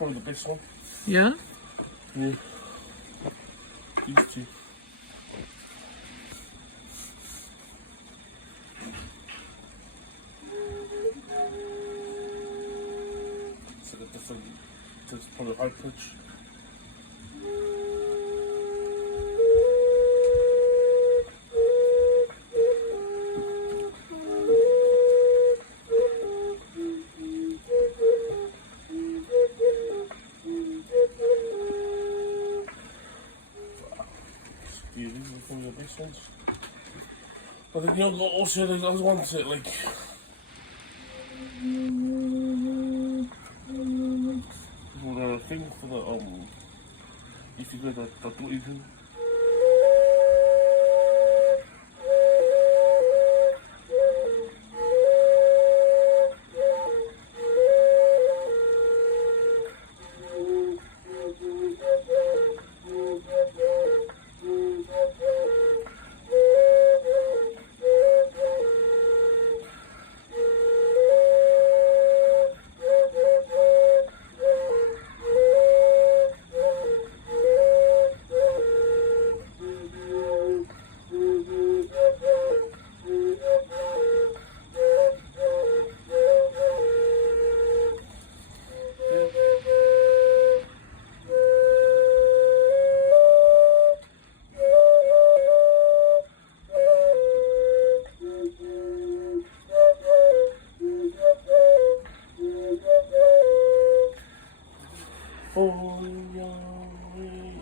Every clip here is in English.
Probably the best one. Yeah? Yeah. These two. So the different, there's probably high pitch. Yeah, these are probably the best ones. But then you got also the other ones that like for the thing for the if you go the even. For your way,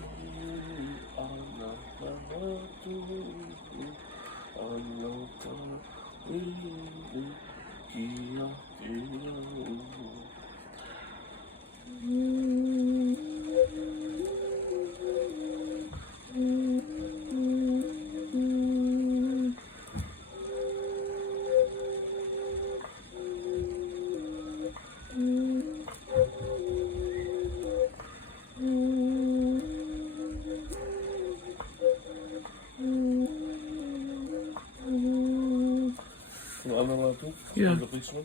Yeah. The policeman.